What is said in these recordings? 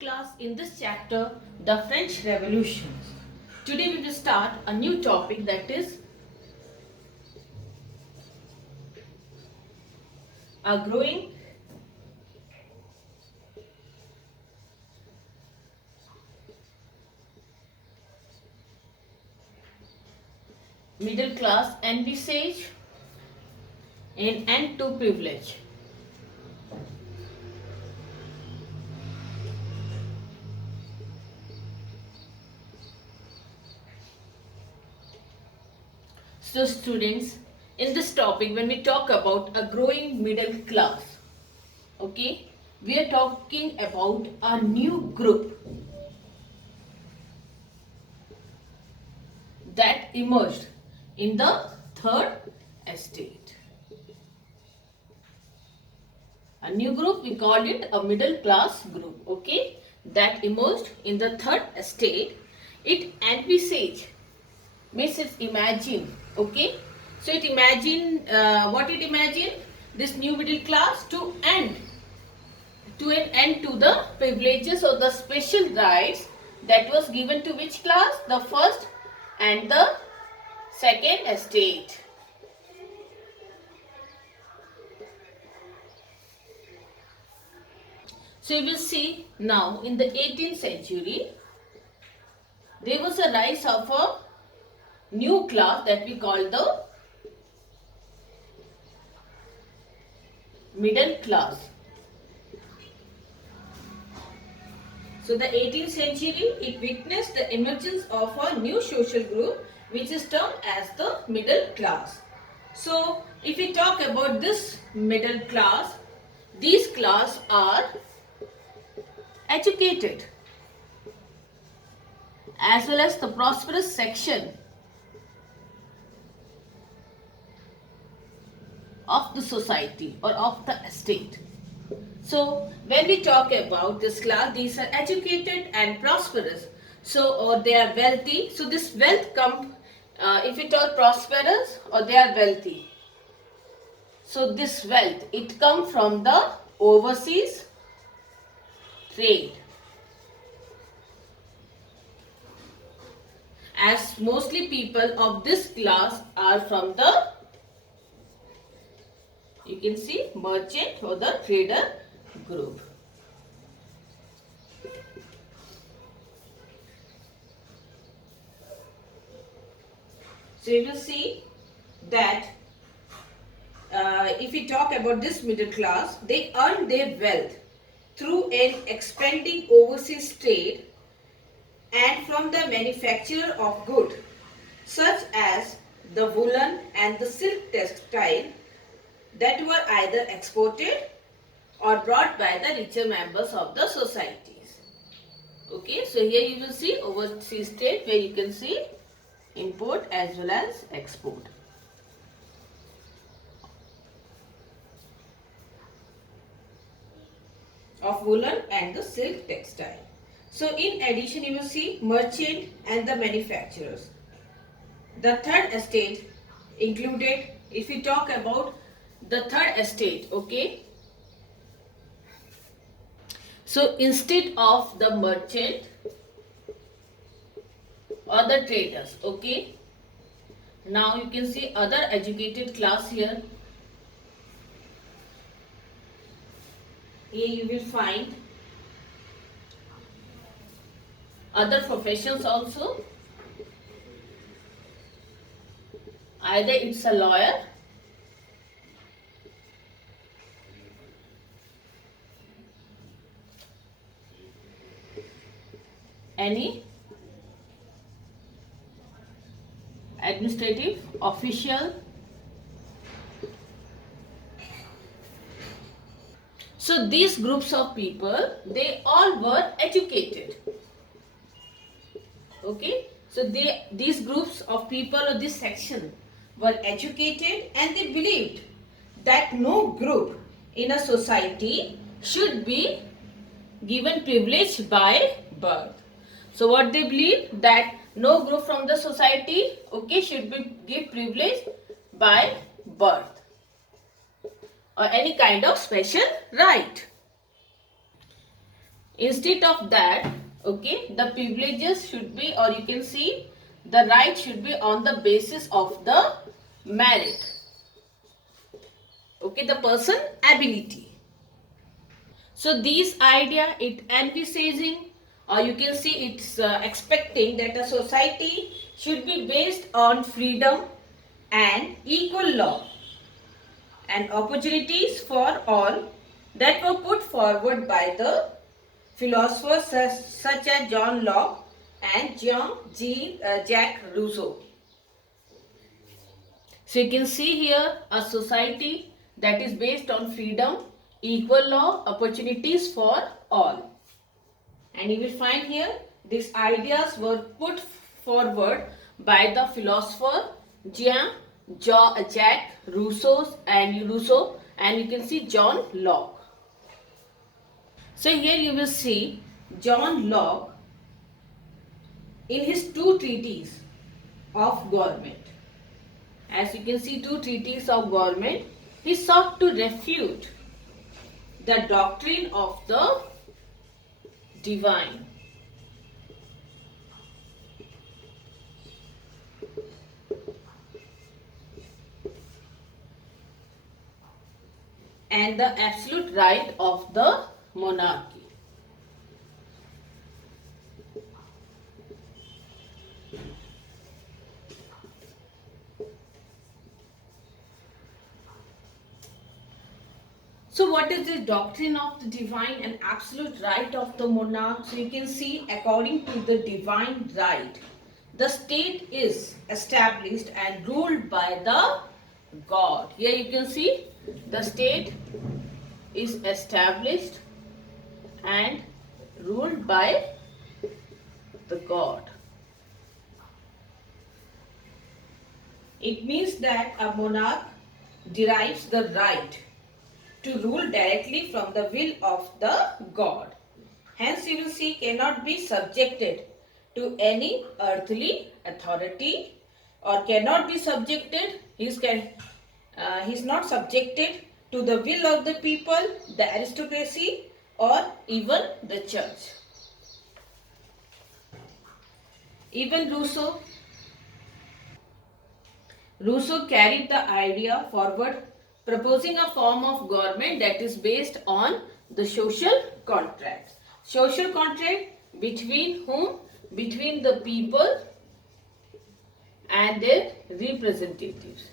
Class in this chapter, the French Revolution. Today we will start a new topic, that is a growing middle class envisage an end to privilege. So students, in this topic, when we talk about a growing middle class, okay, we are talking about a new group that emerged in the third estate. A new group, we called it a middle class group, okay, that emerged in the third estate. It envisaged, means it imagine, okay. So it imagine, what it imagined, this new middle class to an end to the privileges or the special rights that was given to which class? The first and the second estate. So you will see now in the 18th century, there was a rise of a new class that we call the middle class. So the 18th century, it witnessed the emergence of a new social group which is termed as the middle class. So if we talk about this middle class, these class are educated as well as the prosperous section of the society or of the estate. So when we talk about this class, these are educated and prosperous. So or they are wealthy. So this wealth come, if we talk prosperous or they are wealthy. So this wealth, it come from the overseas trade. As mostly people of this class are from the, you can see, merchant or the trader group. So you will see that if we talk about this middle class, they earn their wealth through an expanding overseas trade and from the manufacture of goods such as the woolen and the silk textile that were either exported or brought by the richer members of the societies. Okay, so here you will see overseas trade where you can see import as well as export. Of woolen and the silk textile. So in addition you will see merchant and the manufacturers. The third estate included, if we talk about the third estate, okay. So instead of the merchant or the traders, okay. Now you can see other educated class here. Here you will find other professions also. Either it's a lawyer, any administrative official. So these groups of people, they all were educated. Okay, so these groups of people or this section were educated and they believed that no group in a society should be given privilege by birth. So what they believe, that no group from the society, okay, should be given privilege by birth or any kind of special right. Instead of that, okay, the privileges should be, or you can see, the right should be on the basis of the merit. Okay, the person ability. So this idea, it envisaging, or you can see it's expecting that a society should be based on freedom and equal law and opportunities for all that were put forward by the philosophers such as John Locke and Jacques Rousseau. So you can see here a society that is based on freedom, equal law, opportunities for all. And you will find here these ideas were put forward by the philosopher Jacques Rousseau and you can see John Locke. So here you will see John Locke in his two treatises of government. As you can see, two treatises of government, he sought to refute the doctrine of the divine. And the absolute right of the monarchy. So what is this doctrine of the divine and absolute right of the monarch? So you can see, according to the divine right, the state is established and ruled by the God. Here you can see the state is established and ruled by the God. It means that a monarch derives the right to rule directly from the will of the God. Hence you will see cannot be subjected to any earthly authority or cannot be subjected, he is not subjected to the will of the people, the aristocracy or even the church. Even Rousseau carried the idea forward, proposing a form of government that is based on the social contract. Social contract between whom? Between the people and their representatives.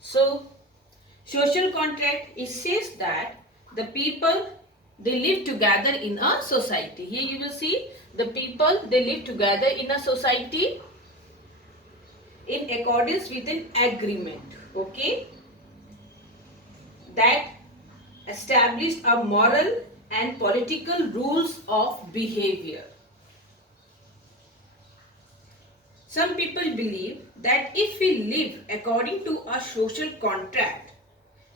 So, social contract, it says that the people, they live together in a society. Here you will see the people, they live together in a society in accordance with an agreement, okay, that established a moral and political rules of behavior. Some people believe that if we live according to a social contract,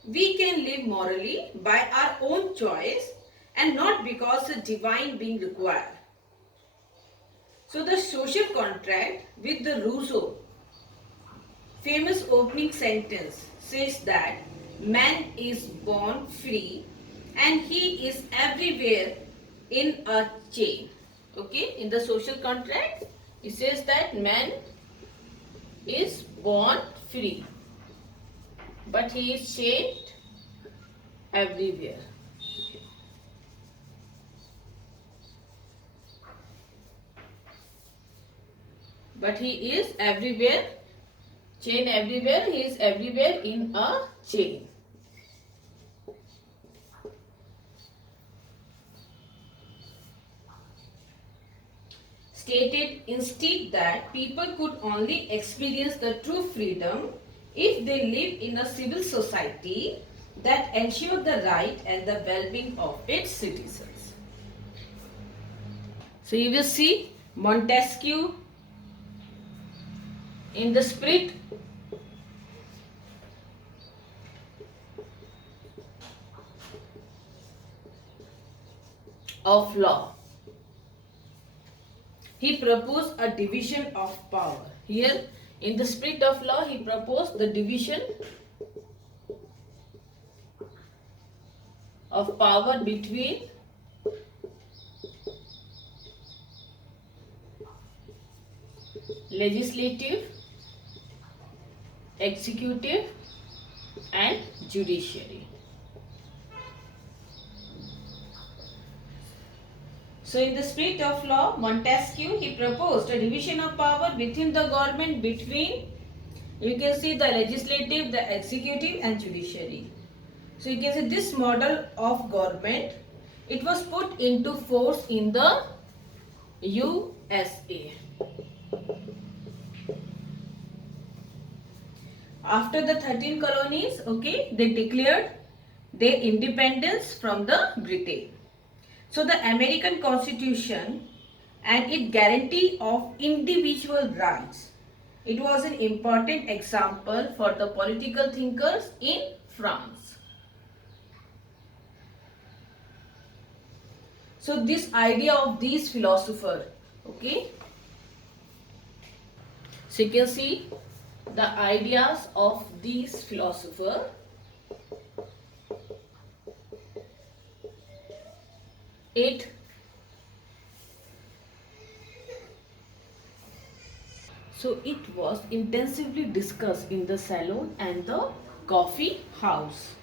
we can live morally by our own choice and not because the divine being required. So the social contract with the Rousseau famous opening sentence says that man is born free and he is everywhere in a chain. Okay, in the social contract it says that man is born free but he is chained everywhere. But he is everywhere, chain everywhere, he is everywhere in a chain. Stated instead that people could only experience the true freedom if they live in a civil society that ensured the right and the well-being of its citizens. So you will see Montesquieu in the spirit of law, he proposed a division of power. Here in the spirit of law he proposed the division of power between legislative, executive and judiciary. So in the spirit of law, Montesquieu, he proposed a division of power within the government between, you can see, the legislative, the executive and judiciary. So you can see this model of government, it was put into force in the USA. After the 13 colonies, okay, they declared their independence from the Britain. So the American Constitution and its guarantee of individual rights, it was an important example for the political thinkers in France. So this idea of these philosophers, okay, so you can see the ideas of these philosophers. So it was intensively discussed in the salon and the coffee house.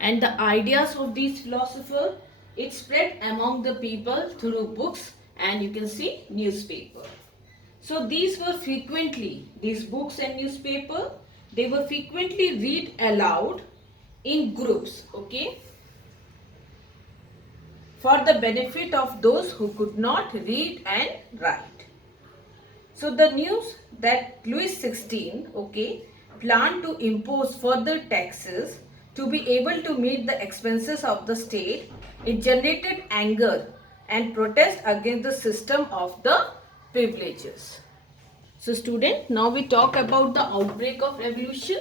And the ideas of these philosophers, it spread among the people through books and you can see newspaper. So these books and newspaper, they were frequently read aloud in groups, okay, for the benefit of those who could not read and write. So the news that Louis XVI, okay, planned to impose further taxes to be able to meet the expenses of the state, it generated anger and protest against the system of the privileges. So student, now we talk about the outbreak of revolution.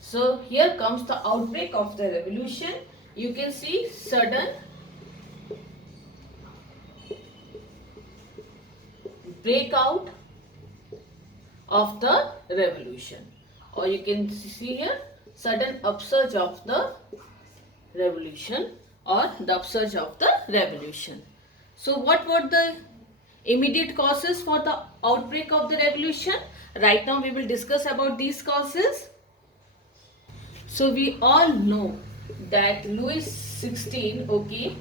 So here comes the outbreak of the revolution. You can see sudden breakout of the revolution, or you can see here sudden upsurge of the revolution or the upsurge of the revolution. So what were the immediate causes for the outbreak of the revolution? Right now we will discuss about these causes. So we all know that Louis XVI, okay,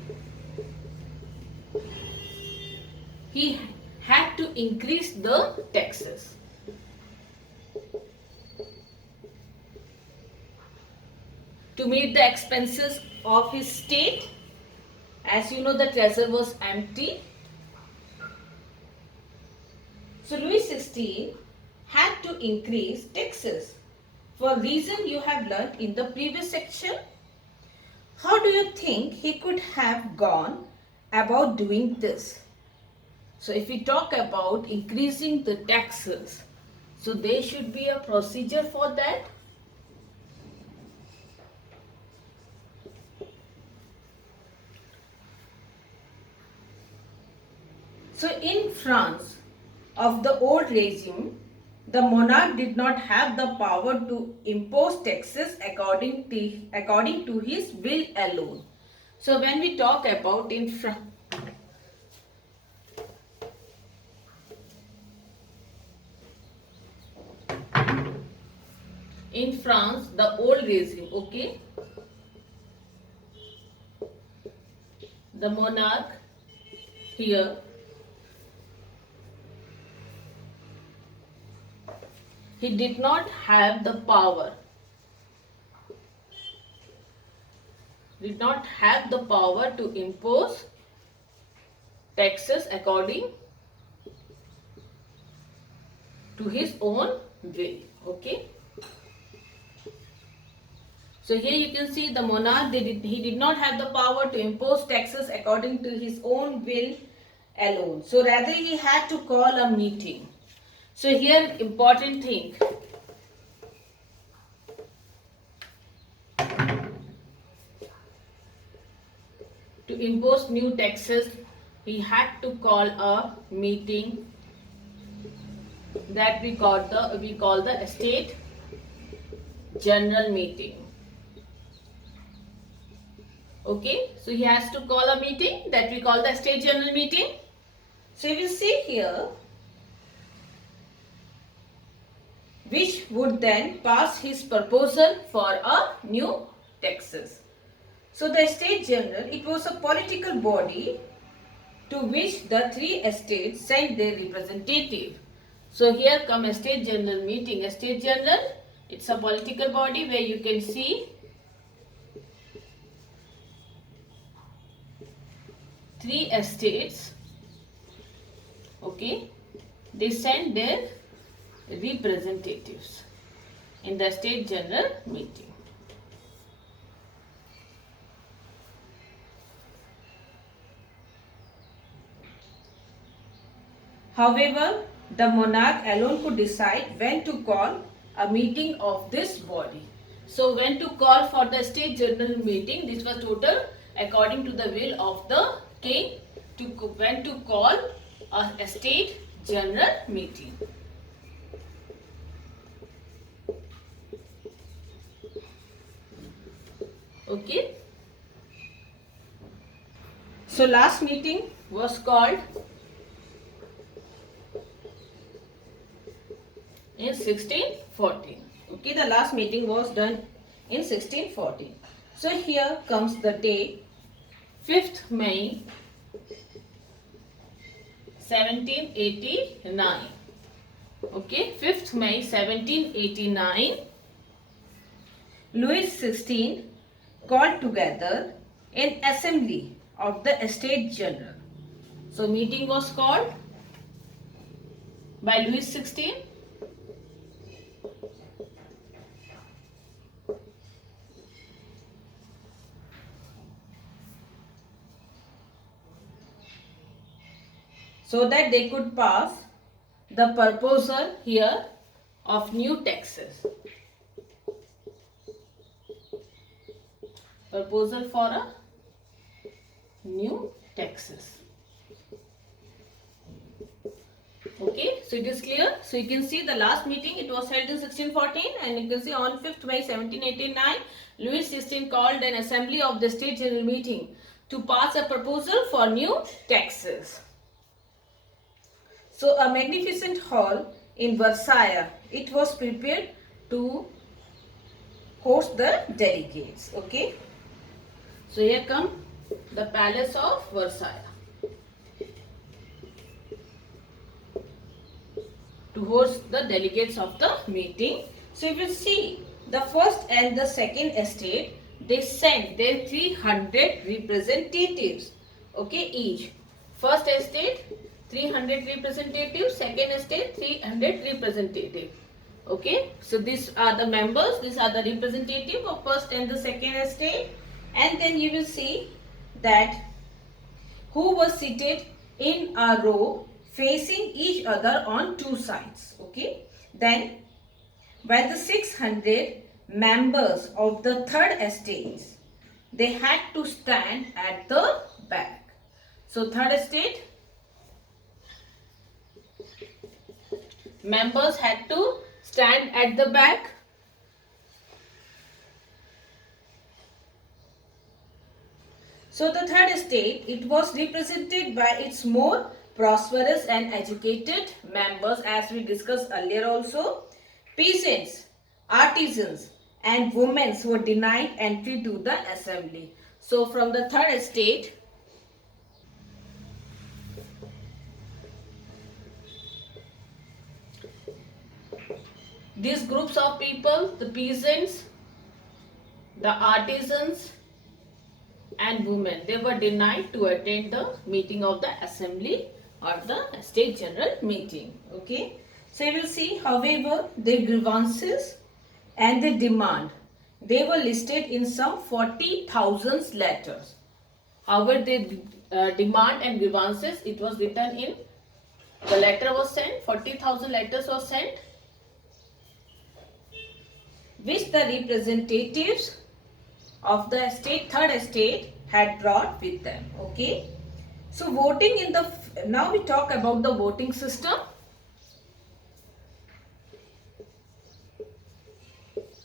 he had to increase the taxes. To meet the expenses of his state. As you know, the treasury was empty. So Louis XVI had to increase taxes for reason you have learnt in the previous section. How do you think he could have gone about doing this? So if we talk about increasing the taxes, so there should be a procedure for that. So in France of the old regime, the monarch did not have the power to impose taxes according to his will alone. So when we talk about in France, the old regime, okay, the monarch here, he did not have the power, to impose taxes according to his own will, okay. So here you can see the monarch, he did not have the power to impose taxes according to his own will alone. So rather he had to call a meeting. So here important thing. to impose new taxes, he had to call a meeting that we call the state general meeting. Okay, so he has to call a meeting that we call the state general meeting. So you will see here, which would then pass his proposal for a new taxes. So the State General, it was a political body to which the three estates sent their representative. So here come a state general meeting. A state general, it's a political body where you can see three estates. Okay, they send their representatives in the state general meeting. However, the monarch alone could decide when to call a meeting of this body. So when to call for the state general meeting, this was total according to the will of the king, to when to call a state general meeting. Okay. So last meeting Was called in 1614. Okay, the last meeting was done in 1614. So here comes the date, 5th May 1789. Okay, 5th May 1789. Louis XVI called together an assembly of the Estate General. So meeting was called by Louis XVI. So that they could pass the proposal Here of new taxes. Proposal for a new taxes. Okay, so it is clear. So you can see the last meeting, it was held in 1614, and you can see on 5th May 1789, Louis XVI called an assembly of the state general meeting to pass a proposal for new taxes. So a magnificent hall in Versailles, it was prepared to host the delegates. Okay. So here come the palace of Versailles to host the delegates of the meeting. So you will see the first and the second estate, they sent their 300 representatives. Okay, each. First estate 300 representatives, second estate 300 representatives. Okay, so these are the members, these are the representative of first and the second estate. And then you will see that who was seated in a row facing each other on two sides. Okay. Then by the 600 members of the third estate, they had to stand at the back. So third estate, members had to stand at the back. So the third estate, it was represented by its more prosperous and educated members, as we discussed earlier also. Peasants, artisans and women were denied entry to the assembly. So from the third estate, these groups of people, the peasants, the artisans and women, they were denied to attend the meeting of the assembly or the state general meeting. okay. So you will see, however, their grievances and their demand, they were listed in some 40,000 letters. However, their demand and grievances, it was written in, the letter was sent, 40,000 letters were sent, which the representatives of the estate, third estate, had brought with them. Okay. So voting in the, now we talk about the voting system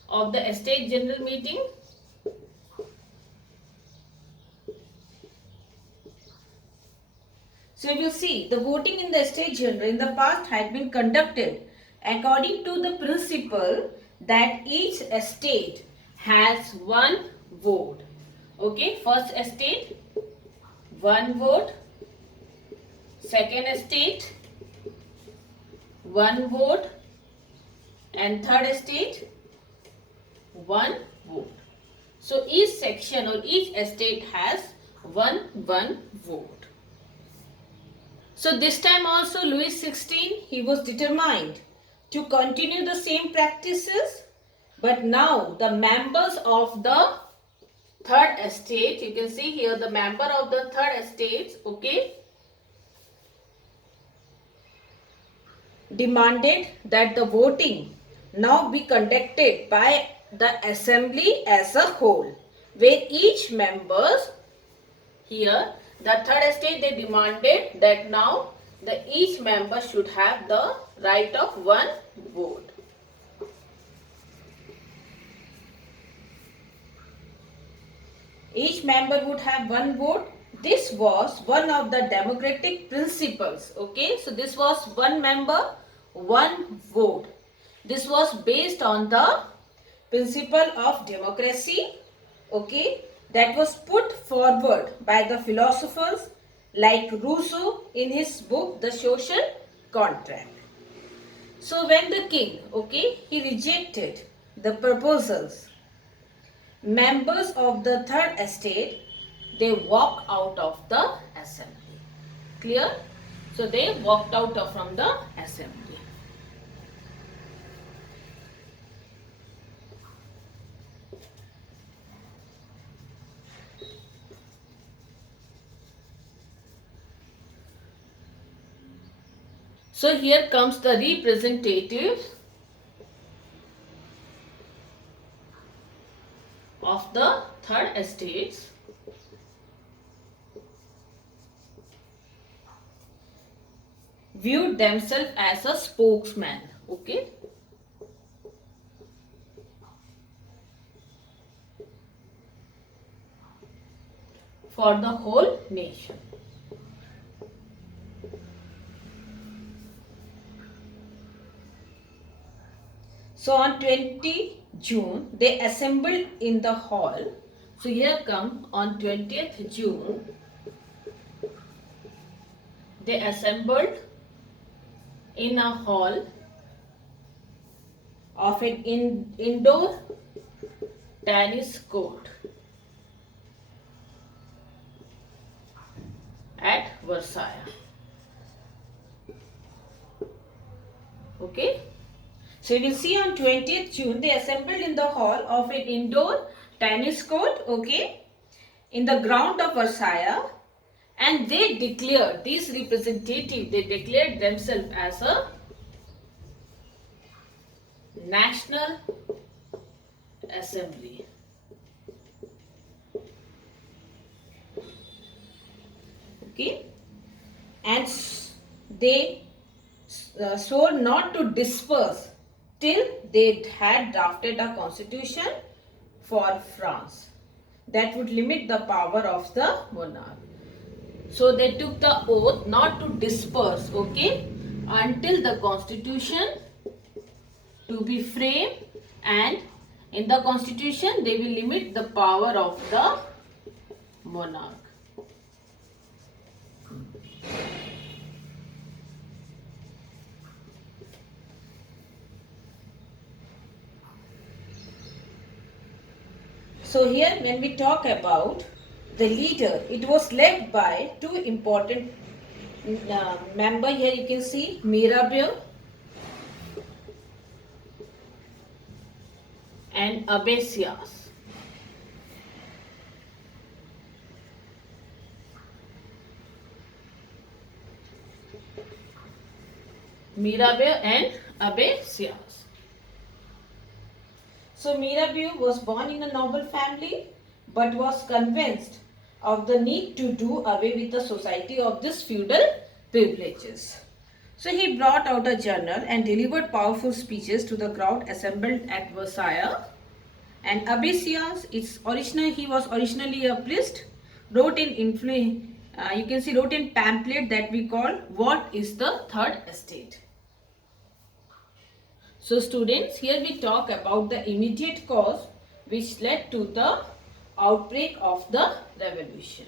of the estate general meeting. So you will see the voting in the estate general in the past had been conducted according to the principle that each estate Has one vote. Okay, first estate, one vote. Second estate, one vote. And third estate, one vote. So each section or each estate has one vote. So this time also Louis XVI, he was determined to continue the same practices, but now the members of the Third estate, you can see here the member of the third estate, okay, demanded that the voting now be conducted by the assembly as a whole, where each members, here the third estate, they demanded that now the each member should have the right of one vote. each member would have one vote. This was one of the democratic principles. Okay, so this was one member, one vote. This was based on the principle of democracy. Okay, that was put forward by the philosophers like Rousseau in his book The Social Contract. So when the king, okay, he rejected the proposals, members of the third estate, They walk out of the assembly. Clear? So they walked out from the assembly. So here comes the representative of the third estates. Viewed themselves as a spokesman. Okay. For the whole nation. So on 20 June, they assembled in the hall. So here come on 20th June, they assembled in a hall of an indoor tennis court at Versailles. Okay. So you will see on 20th June, they assembled in the hall of an indoor tennis court, okay, in the ground of Versailles, and they declared, these representatives, they declared themselves as a National Assembly. Okay, and they swore not to disperse till they had drafted a constitution for France that would limit the power of the monarch. So they took the oath not to disperse, okay, until the constitution to be framed, and in the constitution they will limit the power of the monarch. So here when we talk about the leader, it was led by two important member. Here you can see Mirabeau and Abbé Sieyès. Mirabeau and Abbé Sieyès. So Mirabeau was born in a noble family but was convinced of the need to do away with the society of these feudal privileges. So he brought out a journal and delivered powerful speeches to the crowd assembled at Versailles. And Abesias, he was originally a priest, wrote in pamphlet that we call What is the Third Estate. So students, here we talk about the immediate cause which led to the outbreak of the revolution.